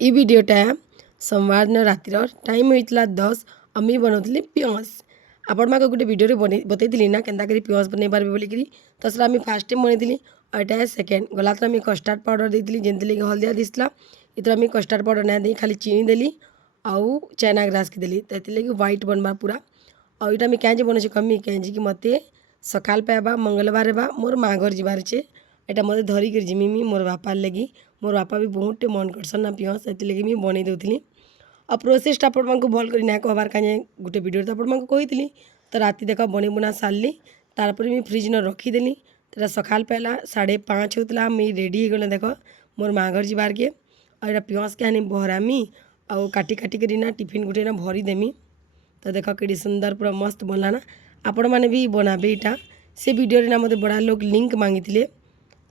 ई वीडियोटा सोमवार दिन रातिर टाइम होता 10 अम्मी बनाऊली पिंस आपण माक गोटे वीडियो बतई ना केन्ता करी पिंस बनई पार्बे बोलिकी तो सर आम फास्ट टाइम बनई और यहाँ सेकेंड गला थर आम कस्टार्ड पाउडर देती जेमती हलदिया दिसला इतर आम कस्टार्ड पाउडर ना दी खाली चीनी देली आउ चाइना ग्रास की देली तो ये व्हाइट बनवा पूरा और यहाँ क्या बनचे कमी कहीं कि मत सकाल पाइबा मंगलवार बा मोर माँ घर जबार छे यहाँ मत धरिक जिमी मोर बापार लगी मोर बापा भी बहुत मन करसन ना पिंस से मुझे बनई दूसरी और प्रोसेसटा आपण भल कर ना कहबार कहीं गोटे वीडियो तो आपण कही तो राति देख बनी बुना सारली तारपर मुझे फ्रिज न रखीदेली तो सकाल पहला 5:30 होता मुझे रेडी हो गले देख मोर माँ घर जबार के और यहाँ पिंस के आनी बहरामी आउ काटी काटी कर ना टिफिन गुटे ना भरी देमी तो देख कि सुंदर पूरा मस्त बनला ना आपण मैंने भी बनाबे यहाँ से वीडियो ना मत बड़ा लोग लिंक मांगी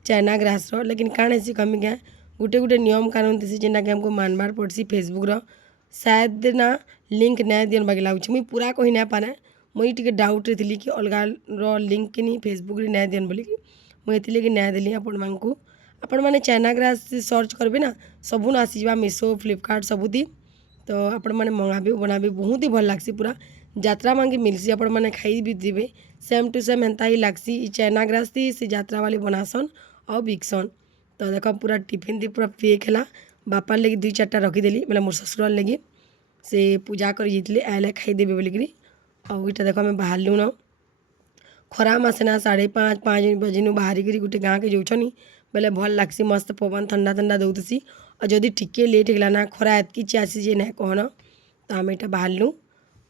चाइना ग्रास लेकिन काण ऐसी कमी क्या गोटे गोटे नियम कानून थी जेनटा कि हमको मानबार पड़सी फेसबुक शायद ना लिंक ना दियन बाकी लगुच मुझे पूरा कही ना पारे मुझे टी डाउट थी कि अलग लिंक कि फेसबुक ना दियन बोलिकी मुझे कि ना देली आपण मैंने चाइना ग्रास सर्च करेंगे ना सबू आसीजा मीशो फ्लिपकार्ट सबुति तो आपण मैंने मंगाबे बनाबे बहुत ही भल लग्सी पूरा यात्रा मांगे मिलसी आपण मैंने खाई भी देवे सेम टू सेम एंता ही लग्सी चाइना ग्रास थी से यात्रा वाली बनासन और बिकसन तो देख पूरा टिफिन थी पूरा पैक है बापार लगी 2-4टा रखीदेली मतलब मोर ससुराल लगी से पूजा कर जाते आए खाईदेवे बोलिकी और इटा देख आम बाहर न खरा मसे ना 5:30 बजे बाहरिक गोटे गाँव के जाऊनी बोले भल लग्सी मस्त पवन ठंडा ठंडा दौसी और जदि टिके लेट होगा ना खरा एतकी आसी ना कहन तो आम यहाँ बाहर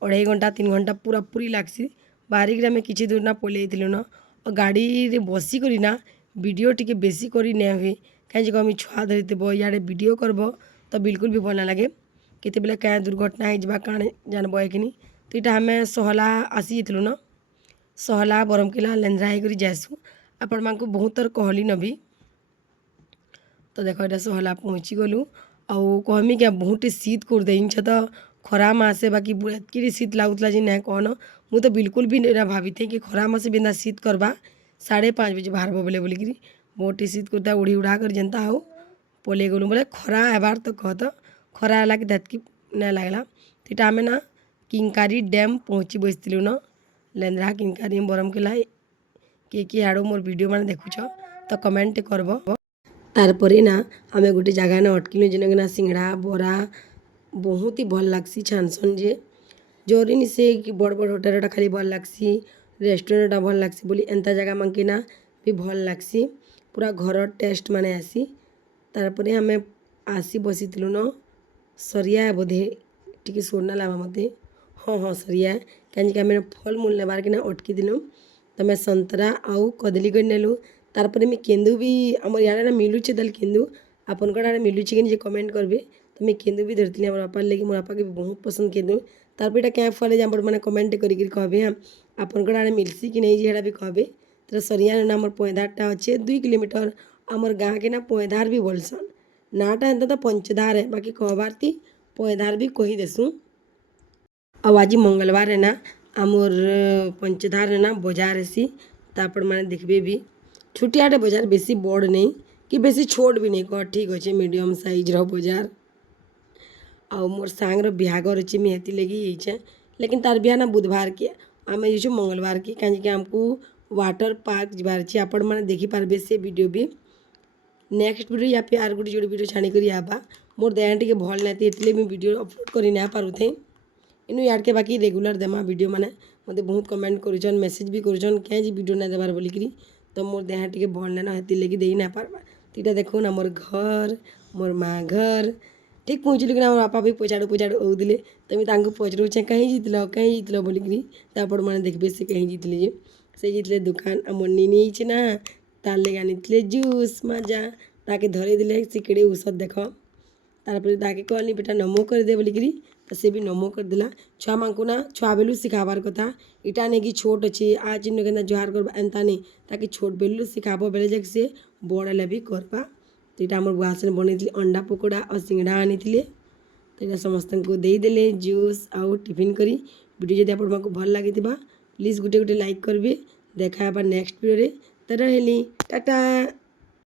2.5 घंटा 3 घंटा पूरा पूरी लग्सी बाहरिक आम किसी दूर ना पलि न और गाड़ी बसिक ना वीडियो टी बेसी कर हुए कहीं कमी छुआ धरब इे वीडियो करब तो बिल्कुल भी भल ना लगे केते बेले क्या दुर्घटना हो काण जानब कि तो यहाँ आम सहला आसी जाइलु न सहला बरमकिला लेंद्रा होकर जासु आपण मानक बहुत थर कहली न भी तो देख यहाँ सहला पहुँची गलु आउ कहमी क्या बहुत शीत कर देछ तो खरा मासे बाकी एतकी शीत लगुला जी ना कहन मुझे तो बिल्कुल भी ना भावी थे कि खरा मासे बिंदा शीत करवा 5:30 बजे बाहर बोले बोलिकी बहुत शीत करता उड़ी उड़ा कर जनता हो पलि गलु बोले खरा एबार तो कहत खरा है कि दत्की ना लगला तो यहाँ आम ना किंकारी डैम पहुँची बसलु न लेंद्रा किंकारी बरमकिला किए आड़ मोर वीडियो मैंने देखुच तो कमेंट करब तारपरे ना आम गोटे जगह ना अटकिलु जेनक ना सिंगड़ा बरा बहुत ही भल लग्सी छानसन जे जरूरी से कि बड़ बड़ होटल खाली भल लग्सी रेस्टोरेंट भल लग्सी बोली एंता जगह मांगे ना भी भल लग्सी पूरा घर टेस्ट माने आसी तारपरे आम आसी बसी न सरिया बोधे टी सोना लावा मत हाँ हाँ सरिया कहीं आम फल मूल नेबार कि अटकी दिलु तो मैं संतरा आउ कदली कर नेलु तारपरे मैं केंदू भी आम इे मिलूचे दल केंदू आपन आड़े मिलूचे कि कमेंट करबे तो मैं केंदू भी धरती आम बापार लगी मोर बापा के भी बहुत पसंद केंदू तारपर यहाँ क्या फल आप मैंने कमेंट करेंगे कहे हाँ आपन आड़े मिलसी कि नहीं जेड़ा भी कहे तो सरिया ना आम पॉयधारटा अच्छे 2 किलोमीटर आमर गाँ के ना पॉयधार भी बोलसन नाटा एंता तो पंचधार है बाकी कहबार थी पॉयधार भी कही देसु और आज मंगलवार है ना आमर पंचधार है ना बाजार ऐसी तो आप मैंने देखबे भी छुटियाटे बाजार बेसी बड़ नहीं कि बेसी छोट भी नहीं कह ठीक अच्छे मीडियम साइज बाजार आउ मोर सांगर बिहागर अच्छे मुझे लगी ये लेकिन तार बिहा ना बुधवार के आम ये मंगलवार के कहीं आमको वाटर पार्क जबार अच्छे आपण मैंने देखिपारे से वीडियो भी नेक्स्ट वीडियो या फिर आर गोटे जोड़े वीडियो छाणिक आवा मोर देह टे भल ना ये वीडियो अपलोड कर ना पारुथे इनू यार के बाकी रेगुलर देमा वीडियो मैंने मत बहुत कमेंट कर मेसेज भी कर कहीं वीडियो ना देवार बोलिकी तो मोर देह टे भल ना हेती लगी दे ना पार्बा तो यहाँ देखो ना मोर घर मोर माँ घर ठीक पहुँचलु कि मोर बापा भी पचाड़ू पचाड़ू होते तो मुझे पचरूचे कहीं जीतल बोलिकी तो आप मैंने देखिए से कहीं जीतले जे से जीतले दुकान आम नीनी ना तार लगे आनी जूस मजा ताके धरे दिले सिकड़े ଔଷଧ देख तारपर ताके कहली बेटा नमो कर दे बोलिकी तो से भी नमो कर देला छुआ मानक ना छुआ बेलू सिखाबार कथा इटा नहीं कि छोट अच्छे आ चिन्ह के जुहार करवा एंता नहीं ताकि छोट बेलू सिखाब बेले जाक से बड़े भी करवा तो यहाँ आम बुआ से बनई अंडा पकोड़ा और सिंगड़ा आनी तो यहाँ समस्त को देदेले जूस आउ टिफिन करी वीडियो जब आपको भल लगी प्लीज गोटे गोटे लाइक करेंगे देखा नेक्स्ट वीडियो तो रही टाटा।